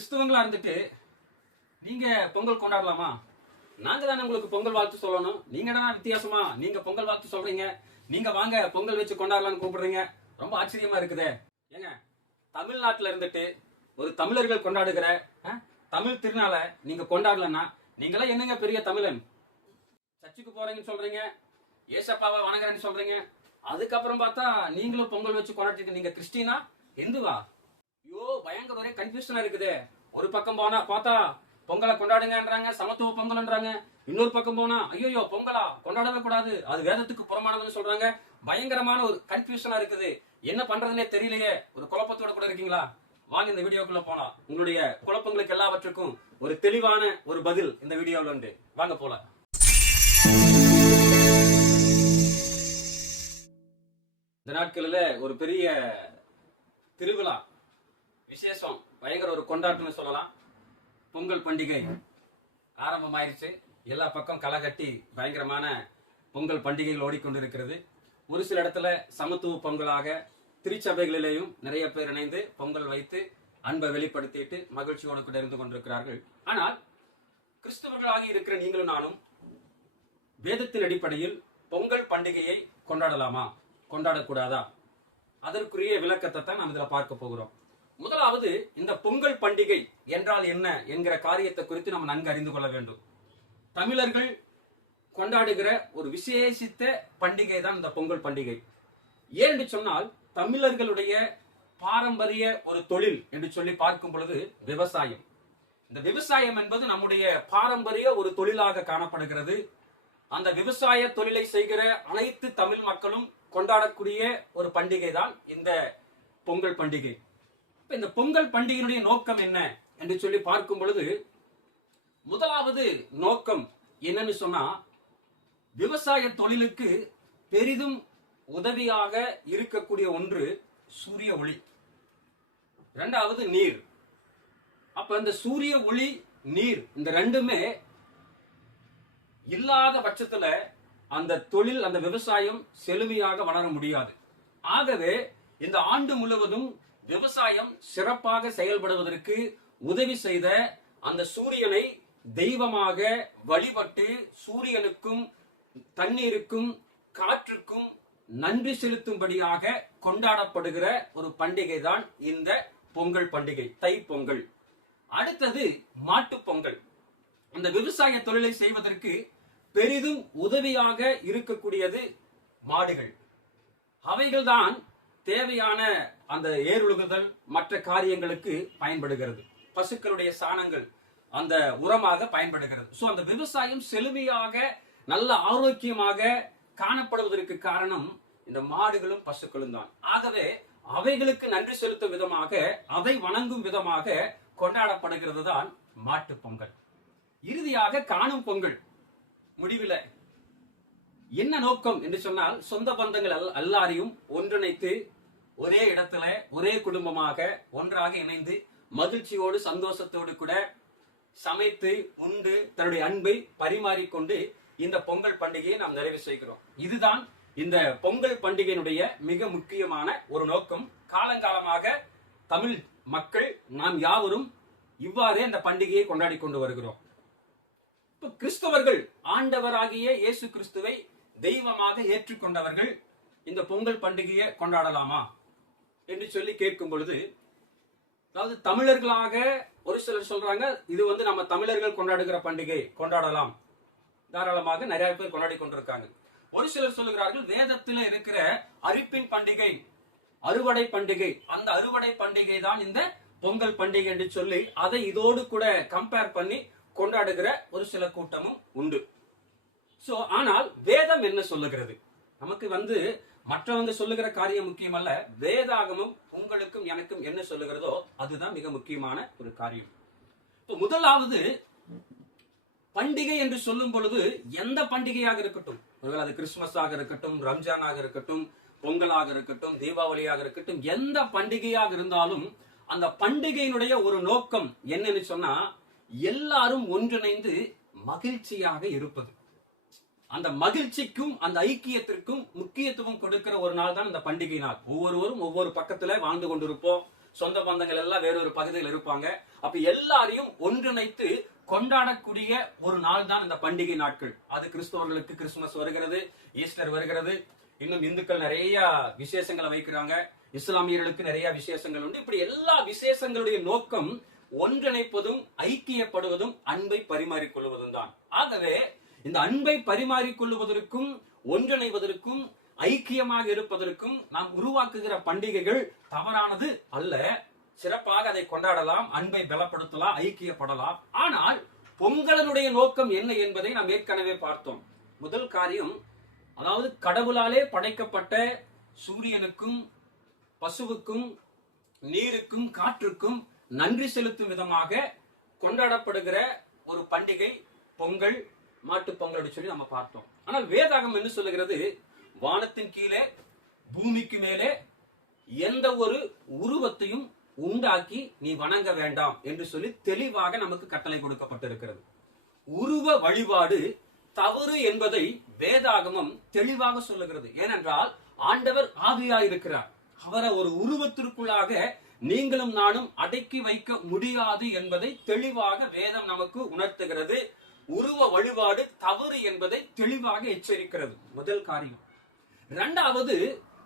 கிறிஸ்தவங்களா இருந்துட்டு நீங்க பொங்கல் கொண்டாடலாமா? நாங்க தானே உங்களுக்கு பொங்கல் வாழ்த்து சொல்லணும். நீங்க என்ன வித்தியாசமா நீங்க பொங்கல் வாழ்த்து சொல்றீங்க? நீங்க வாங்க பொங்கல் வச்சு கொண்டாடலாம்னு கூப்பிடுறீங்க. ரொம்ப ஆச்சரியமா இருக்குதே. ஏங்க, தமிழ்நாட்டுல இருந்துட்டு ஒரு தமிழர்கள் கொண்டாடுகிற தமிழ் திருநாள நீங்க கொண்டாடலன்னா நீங்களா என்னங்க பெரிய தமிழன்? சர்ச்சுக்கு போறீங்கன்னு சொல்றீங்க, ஏசப்பாவை வணங்குறேன்னு சொல்றீங்க. அதுக்கப்புறம் பார்த்தா நீங்களும் பொங்கல் வச்சு கொண்டாடிட்டு நீங்க கிறிஸ்டினா இந்துவா? ஐயோ, பயங்கர ஒரே கன்ஃபியூஷனா இருக்குது. ஒரு பக்கம் போனா பார்த்தா பொங்கலை கொண்டாடுங்கன்றாங்க, சமத்துவ பொங்கல்ன்றாங்க. இன்னொரு பக்கம் போனா ஐயோ பொங்கலா கொண்டாடவே கூடாது, அது வேதத்துக்கு புறமானதுன்னு சொல்றாங்க. பயங்கரமான ஒரு கன்ஃபியூஷனா இருக்குது. என்ன பண்றதுன்னே தெரியலையே. ஒரு குழப்பத்தோட கூட இருக்கீங்களா? வாங்க இந்த வீடியோக்குள்ள போலாம். உங்களுடைய குழப்பங்களுக்கு எல்லாவற்றுக்கும் ஒரு தெளிவான ஒரு பதில் இந்த வீடியோல உண்டு. வாங்க போலாம். இந்த நாட்களில் ஒரு பெரிய திருவிழா விசேஷம், பயங்கர ஒரு கொண்டாட்டம்னு சொல்லலாம். பொங்கல் பண்டிகை ஆரம்பமாயிருச்சு. எல்லா பக்கம் களை கட்டி பயங்கரமான பொங்கல் பண்டிகைகள் ஓடிக்கொண்டிருக்கிறது. ஒரு சில இடத்துல சமத்துவ பொங்கலாக திருச்சபைகளிலேயும் நிறைய பேர் இணைந்து பொங்கல் வைத்து அன்பை வெளிப்படுத்திட்டு மகிழ்ச்சியோடு கூட இருந்து கொண்டிருக்கிறார்கள். ஆனால் கிறிஸ்தவர்களாக இருக்கிற நீங்களும் நானும் வேதத்தின் அடிப்படையில் பொங்கல் பண்டிகையை கொண்டாடலாமா, கொண்டாடக்கூடாதா? அதற்குரிய விளக்கத்தை தான் நாம் இதுல பார்க்க போகிறோம். முதலாவது, இந்த பொங்கல் பண்டிகை என்றால் என்ன என்கிற காரியத்தை குறித்து நம்ம நன்கு அறிந்து கொள்ள வேண்டும். தமிழர்கள் கொண்டாடுகிற ஒரு விசேஷித்த பண்டிகை தான் இந்த பொங்கல் பண்டிகை. ஏன் என்று சொன்னால், தமிழர்களுடைய பாரம்பரிய ஒரு தொழில் என்று சொல்லி பார்க்கும் பொழுது விவசாயம். இந்த விவசாயம் என்பது நம்முடைய பாரம்பரிய ஒரு தொழிலாக காணப்படுகிறது. அந்த விவசாய தொழிலை செய்கிற அனைத்து தமிழ் மக்களும் கொண்டாடக்கூடிய ஒரு பண்டிகை தான் இந்த பொங்கல் பண்டிகை. இந்த பொங்கல் பண்டிகையினுடைய நோக்கம் என்ன என்று சொல்லி பார்க்கும் பொழுது, முதலாவது நோக்கம் என்னன்னு சொன்னா, விவசாய தொழிலுக்கு பெரிதும் உதவியாக இருக்கக்கூடிய ஒன்று சூரிய ஒளி, இரண்டாவது நீர். அப்ப இந்த சூரிய ஒளி, நீர், இந்த ரெண்டுமே இல்லாத பட்சத்துல அந்த தொழில், அந்த விவசாயம் செழுமையாக வளர முடியாது. ஆகவே இந்த ஆண்டு முழுவதும் விவசாயம் சிறப்பாக செயல்படுவதற்கு உதவி செய்த அந்த சூரியனை தெய்வமாக வழிபட்டு சூரியனுக்கும் தண்ணீருக்கும் காற்றுக்கும் நன்றி செலுத்தும்படியாக கொண்டாடப்படுகிற ஒரு பண்டிகை தான் இந்த பொங்கல் பண்டிகை, தை பொங்கல். அடுத்தது மாட்டு பொங்கல். அந்த விவசாய தொழிலை செய்வதற்கு பெரிதும் உதவியாக இருக்கக்கூடியது மாடுகள். அவைகள்தான் தேவையான அந்த ஏறுழுகுதல் மற்ற காரியங்களுக்கு பயன்படுகிறது. பசுக்களுடைய சாணங்கள் அந்த உரமாக பயன்படுகிறது. சோ அந்த விவசாயம் செழுமையாக நல்ல ஆரோக்கியமாக காணப்படுவதற்கு காரணம் இந்த மாடுகளும் பசுக்களும் தான். ஆகவே அவைகளுக்கு நன்றி செலுத்தும் விதமாக, அதை வணங்கும் விதமாக கொண்டாடப்படுகிறது தான் மாட்டு பொங்கல். இறுதியாக காணும் பொங்கல். முடிவில் என்ன நோக்கம் என்று சொன்னால், சொந்த பந்தங்கள் எல்லாரையும் ஒன்றிணைத்து ஒரே இடத்துல ஒரே குடும்பமாக ஒன்றாக இணைந்து மகிழ்ச்சியோடு சந்தோஷத்தோடு கூட சமைத்து உண்டு தன்னுடைய அன்பை பரிமாறிக்கொண்டு இந்த பொங்கல் பண்டிகையை நாம் நிறைவு செய்கிறோம். இதுதான் இந்த பொங்கல் பண்டிகையினுடைய மிக முக்கியமான ஒரு நோக்கம். காலங்காலமாக தமிழ் மக்கள் நாம் யாவரும் இவ்வாறே இந்த பண்டிகையை கொண்டாடி கொண்டு வருகிறோம். இப்ப கிறிஸ்தவர்கள் ஆண்டவராகிய இயேசு கிறிஸ்துவை தெய்வமாக ஏற்றுக்கொண்டவர்கள் இந்த பொங்கல் பண்டிகையை கொண்டாடலாமா என்று சொல்லி கேட்கும் பொழுது, அதாவது தமிழர்களாக ஒரு சிலர் சொல்றாங்க, இது நம்ம தமிழர்கள் கொண்டாடுகிற பண்டிகை, கொண்டாடலாம், தாராளமாக நிறைய பேர் கொண்டாடி கொண்டிருக்காங்க. ஒரு சிலர் சொல்லுகிறார்கள், வேதத்தில் இருக்கிற அரிப்பின் பண்டிகை, அறுவடை பண்டிகை, அந்த அறுவடை பண்டிகை தான் இந்த பொங்கல் பண்டிகை என்று சொல்லி அதை இதோடு கூட கம்பேர் பண்ணி கொண்டாடுகிற ஒரு சில கூட்டமும் உண்டு. சோ ஆனால் வேதம் என்ன சொல்லுகிறது? நமக்கு மற்றவங்க சொல்லுகிற காரியம் முக்கியம் அல்ல, வேதாகமும் உங்களுக்கும் எனக்கும் என்ன சொல்லுகிறதோ அதுதான் மிக முக்கியமான ஒரு காரியம். இப்போ முதலாவது, பண்டிகை என்று சொல்லும் பொழுது எந்த பண்டிகையாக இருக்கட்டும், ஒருவேளை அது கிறிஸ்துமஸாக இருக்கட்டும், ரம்ஜானாக இருக்கட்டும், பொங்கலாக இருக்கட்டும், தீபாவளியாக இருக்கட்டும், எந்த பண்டிகையாக இருந்தாலும் அந்த பண்டிகையினுடைய ஒரு நோக்கம் என்னன்னு சொன்னா, எல்லாரும் ஒன்றிணைந்து மகிழ்ச்சியாக இருப்பது. அந்த மகிழ்ச்சிக்கும் அந்த ஐக்கியத்திற்கும் முக்கியத்துவம் கொடுக்கிற ஒரு நாள் தான் இந்த பண்டிகை நாள். ஒவ்வொருவரும் ஒவ்வொரு பக்கத்துல வாழ்ந்து கொண்டிருப்போம், சொந்த பந்தங்கள் எல்லாம் வேறொரு பகுதியில் இருப்பாங்க. அப்ப எல்லாரையும் ஒன்றிணைத்து கொண்டாடக்கூடிய ஒரு நாள் தான் இந்த பண்டிகை நாட்கள். அது கிறிஸ்தவர்களுக்கு கிறிஸ்துமஸ் வருகிறது, ஈஸ்டர் வருகிறது, இன்னும் இந்துக்கள் நிறைய விசேஷங்களை வைக்கிறாங்க, இஸ்லாமியர்களுக்கு நிறைய விசேஷங்கள் உண்டு. இப்படி எல்லா விசேஷங்களுடைய நோக்கம் ஒன்றிணைப்பதும் ஐக்கியப்படுவதும் அன்பை பரிமாறிக்கொள்வதும் தான். ஆகவே இந்த அன்பை பரிமாறிக்கொள்வதற்கும் ஒன்றிணைவதற்கும் ஐக்கியமாக இருப்பதற்கும் நாம் உருவாக்குகிற பண்டிகைகள் தவறானது அல்ல. சிறப்பாக அதை கொண்டாடலாம், அன்பை பலப்படுத்தலாம், ஐக்கியப்படலாம். ஆனால் பொங்கலனுடைய நோக்கம் என்ன என்பதை நாம் ஏற்கனவே பார்த்தோம். முதல் காரியம், அதாவது கடவுளாலே படைக்கப்பட்ட சூரியனுக்கும் பசுவுக்கும் நீருக்கும் காற்றுக்கும் நன்றி செலுத்தும் விதமாக கொண்டாடப்படுகிற ஒரு பண்டிகை பொங்கல், மாட்டு பொங்கல் சொல்லி நம்ம பார்த்தோம். ஆனால் வேதாகம் என்ன சொல்லுகிறது? வானத்தின் கீழே பூமிக்கு மேலே எந்த ஒரு உருவத்தையும் உண்டாக்கி நீ வணங்க வேண்டாம் என்று சொல்லி தெளிவாக நமக்கு கட்டளை கொடுக்கப்பட்டிருக்கிறது. உருவ வழிபாடு தவறு என்பதை வேதாகமம் தெளிவாக சொல்லுகிறது. ஏனென்றால் ஆண்டவர் ஆவியாயிருக்கிறார். அவரை ஒரு உருவத்திற்குள்ளாக நீங்களும் நானும் அடக்கி வைக்க முடியாது என்பதை தெளிவாக வேதம் நமக்கு உணர்த்துகிறது. உருவ வழிபாடு தவறு என்பதை தெளிவாக எச்சரிக்கிறது. முதல் காரியம். இரண்டாவது,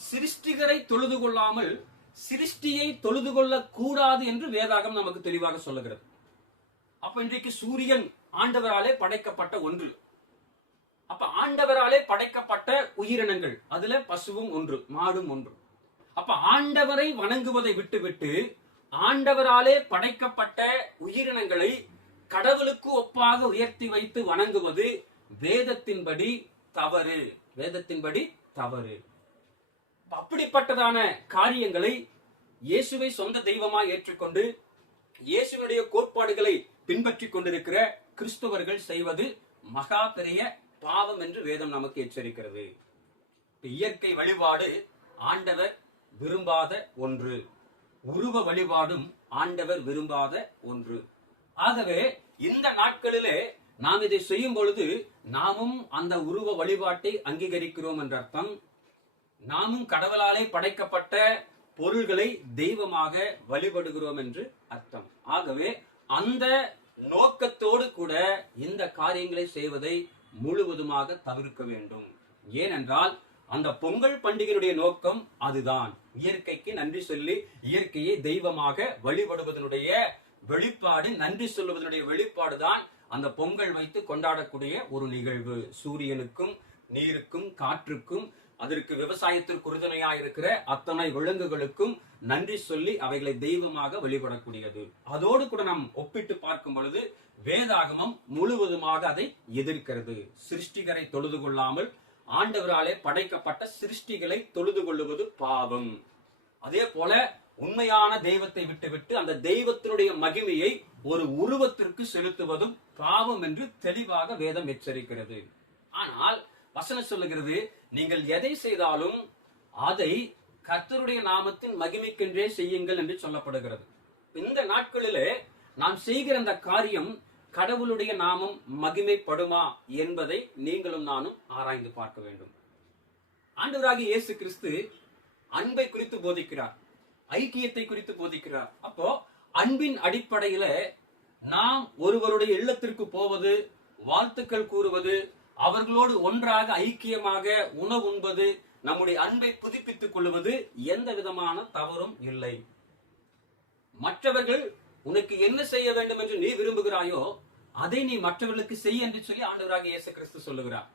சிருஷ்டிகரை தொழுது கொள்ளாமல் சிருஷ்டியை தொழுது கொள்ள கூடாது என்று வேதாகம் நமக்கு தெளிவாக சொல்லுகிறது. அப்ப இன்றைக்கு சூரியன் ஆண்டவராலே படைக்கப்பட்ட ஒன்று. அப்ப ஆண்டவராலே படைக்கப்பட்ட உயிரினங்கள், அதுல பசுவும் ஒன்று, மாடும் ஒன்று. அப்ப ஆண்டவரை வணங்குவதை விட்டுவிட்டு ஆண்டவராலே படைக்கப்பட்ட உயிரினங்களை கடவுளுக்கு ஒப்பாக உயர்த்தி வைத்து வணங்குவது வேதத்தின்படி தவறு. வேதத்தின்படி தவறு. அப்படிப்பட்டதான காரியங்களை இயேசுவை சொந்த தெய்வமாய் ஏற்றுக்கொண்டு இயேசுடைய கோட்பாடுகளை பின்பற்றி கொண்டிருக்கிற கிறிஸ்தவர்கள் செய்வது மகா பெரிய பாவம் என்று வேதம் நமக்கு எச்சரிக்கிறது. இயற்கை வழிபாடு ஆண்டவர் விரும்பாத ஒன்று, உருவ வழிபாடும் ஆண்டவர் விரும்பாத ஒன்று. ஆகவே இந்த நாட்களிலே நாம் இதை செய்யும் பொழுது நாமும் அந்த உருவ வழிபாட்டை அங்கீகரிக்கிறோம் என்ற அர்த்தம். நாமும் கடவுளாலே படைக்கப்பட்ட பொருள்களை தெய்வமாக வழிபடுகிறோம் என்று அர்த்தம். ஆகவே அந்த நோக்கத்தோடு கூட இந்த காரியங்களை செய்வதை முழுவதுமாக தவிர்க்க வேண்டும். ஏனென்றால் அந்த பொங்கல் பண்டிகையுடைய நோக்கம் அதுதான். இயற்கைக்கு நன்றி சொல்லி இயற்கையை தெய்வமாக வழிபடுவதனுடைய வெளிப்பாடு, நன்றி சொல்லுவதனுடைய வெளிப்பாடுதான் அந்த பொங்கல் வைத்து கொண்டாடக்கூடிய ஒரு நிகழ்வு. சூரியனுக்கும் நீருக்கும் காற்றுக்கும் அதற்கு விவசாயத்திற்கு உறுதுணையா இருக்கிற அத்தனை விலங்குகளுக்கும் நன்றி சொல்லி அவைகளை தெய்வமாக வழிபடக்கூடியது. அதோடு கூட நாம் ஒப்பிட்டு பார்க்கும் பொழுது வேதாகமம் முழுவதுமாக அதை எதிர்க்கிறது. சிருஷ்டிகரை தொழுது கொள்ளாமல் ஆண்டவராலே படைக்கப்பட்ட சிருஷ்டிகளை தொழுது கொள்ளுவது பாவம். அதே போல உண்மையான தெய்வத்தை விட்டுவிட்டு அந்த தெய்வத்தினுடைய மகிமையை ஒரு உருவத்திற்கு செலுத்துவதும் பாவம் என்று தெளிவாக வேதம் எச்சரிக்கிறது. ஆனால் வசனம் சொல்லுகிறது, நீங்கள் எதை செய்தாலும் அதை கர்த்தருடைய நாமத்தின் மகிமைக்கென்றே செய்யுங்கள் என்று சொல்லப்படுகிறது. இந்த நாட்களிலே நாம் செய்கிற அந்த காரியம் கடவுளுடைய நாமம் மகிமைப்படுமா என்பதை நீங்களும் நானும் ஆராய்ந்து பார்க்க வேண்டும். ஆண்டவராகிய இயேசு கிறிஸ்து அன்பை குறித்து போதிக்கிறார், ஐக்கியத்தை குறித்து போதிக்கிறார். அப்போ அன்பின் அடிப்படையில நாம் ஒருவருடைய இல்லத்திற்கு போவது, வாழ்த்துக்கள் கூறுவது, அவர்களோடு ஒன்றாக ஐக்கியமாக உணவு உண்பது, நம்முடைய அன்பை புதுப்பித்துக் கொள்வது எந்த விதமான தவறும் இல்லை. மற்றவர்கள் உனக்கு என்ன செய்ய வேண்டும் என்று நீ விரும்புகிறாயோ அதை நீ மற்றவர்களுக்கு செய் என்று சொல்லி ஆண்டவராகிய இயேசு கிறிஸ்து சொல்லுகிறார்.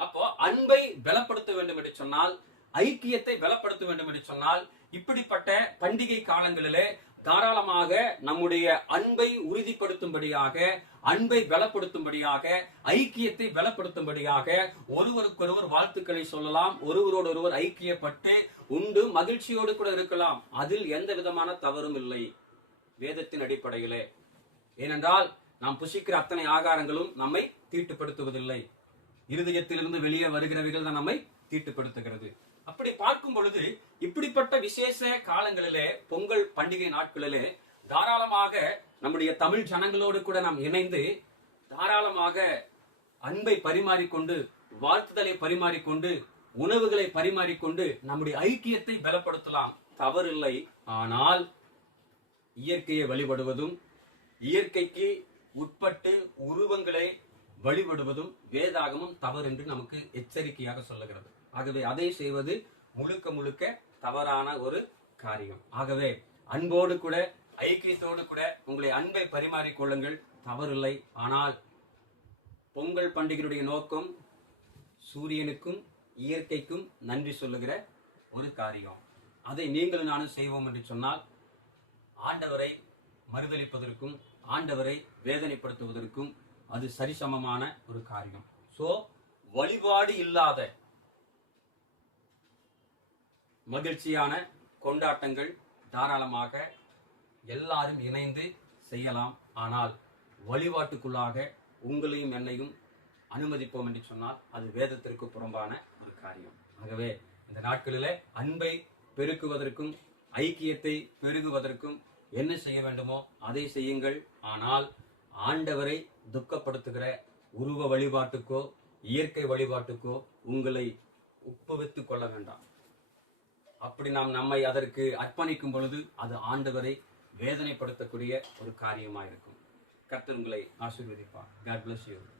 அப்போ அன்பை பலப்படுத்த வேண்டும் என்று சொன்னால், ஐக்கியத்தை பலப்படுத்த வேண்டும் என்று சொன்னால், இப்படிப்பட்ட பண்டிகை காலங்களிலே தாராளமாக நம்முடைய அன்பை உறுதிப்படுத்தும்படியாக, அன்பை பலப்படுத்தும்படியாக, ஐக்கியத்தை பலப்படுத்தும்படியாக ஒருவருக்கொருவர் வாழ்த்துக்களை சொல்லலாம், ஒருவரோடு ஒருவர் ஐக்கியப்பட்டு உண்டு மகிழ்ச்சியோடு கூட இருக்கலாம். அதில் எந்த விதமான தவறும் இல்லை வேதத்தின் அடிப்படையிலே. ஏனென்றால் நாம் புசிக்கிற அத்தனை ஆகாரங்களும் நம்மை தீட்டுப்படுத்துவதில்லை. இருதயத்திலிருந்து வெளியே வருகிறவைகள் தான் நம்மை தீட்டுப்படுத்துகிறது. அப்படி பார்க்கும் பொழுது இப்படிப்பட்ட விசேஷ காலங்களிலே, பொங்கல் பண்டிகை நாட்களிலே தாராளமாக நம்முடைய தமிழ் ஜனங்களோடு கூட நாம் இணைந்து தாராளமாக அன்பை பரிமாறிக்கொண்டு, வாழ்த்துதலை பரிமாறிக்கொண்டு, உணவுகளை பரிமாறிக்கொண்டு நம்முடைய ஐக்கியத்தை பலப்படுத்தலாம், தவறில்லை. ஆனால் இயற்கையை வழிபடுவதும் இயற்கைக்கு உட்பட்டு உருவங்களை வழிபடுவதும் வேதாகமும் தவறு என்று நமக்கு எச்சரிக்கையாக சொல்லுகிறது. ஆகவே அதை செய்வது முழுக்க முழுக்க தவறான ஒரு காரியம். ஆகவே அன்போடு கூட ஐக்கியத்தோடு கூட உங்களை அன்பை பரிமாறிக்கொள்ளுங்கள், தவறில்லை. ஆனால் பொங்கல் பண்டிகையுடைய நோக்கம் சூரியனுக்கும் இயற்கைக்கும் நன்றி சொல்லுகிற ஒரு காரியம். அதை நீங்களும் நானும் செய்வோம் என்று சொன்னால் ஆண்டவரை மறுதலிப்பதற்கும் ஆண்டவரை வேதனைப்படுத்துவதற்கும் அது சரிசமமான ஒரு காரியம். சோ வழிபாடு இல்லாத மகிழ்ச்சியான கொண்டாட்டங்கள் தாராளமாக எல்லாரும் இணைந்து செய்யலாம். ஆனால் வழிபாட்டுக்குள்ளாக உங்களையும் என்னையும் அனுமதிப்போம் என்று சொன்னால் அது வேதத்திற்கு புறம்பான ஒரு காரியம். ஆகவே இந்த நாட்களிலே அன்பை பெருக்குவதற்கும் ஐக்கியத்தை பெருகுவதற்கும் என்ன செய்ய வேண்டுமோ அதை செய்யுங்கள். ஆனால் ஆண்டவரை துக்கப்படுத்துகிற உருவ வழிபாட்டுக்கோ இயற்கை வழிபாட்டுக்கோ உங்களை ஒப்புவித்துக் கொள்ள வேண்டாம். அப்படி நாம் நம்மை அதற்கு அர்ப்பணிக்கும் பொழுது அது ஆண்டவரை வேதனைப்படுத்தக்கூடிய ஒரு காரியமாக இருக்கும். கர்த்தர் உங்களை ஆசீர்வதிப்பார். God bless you.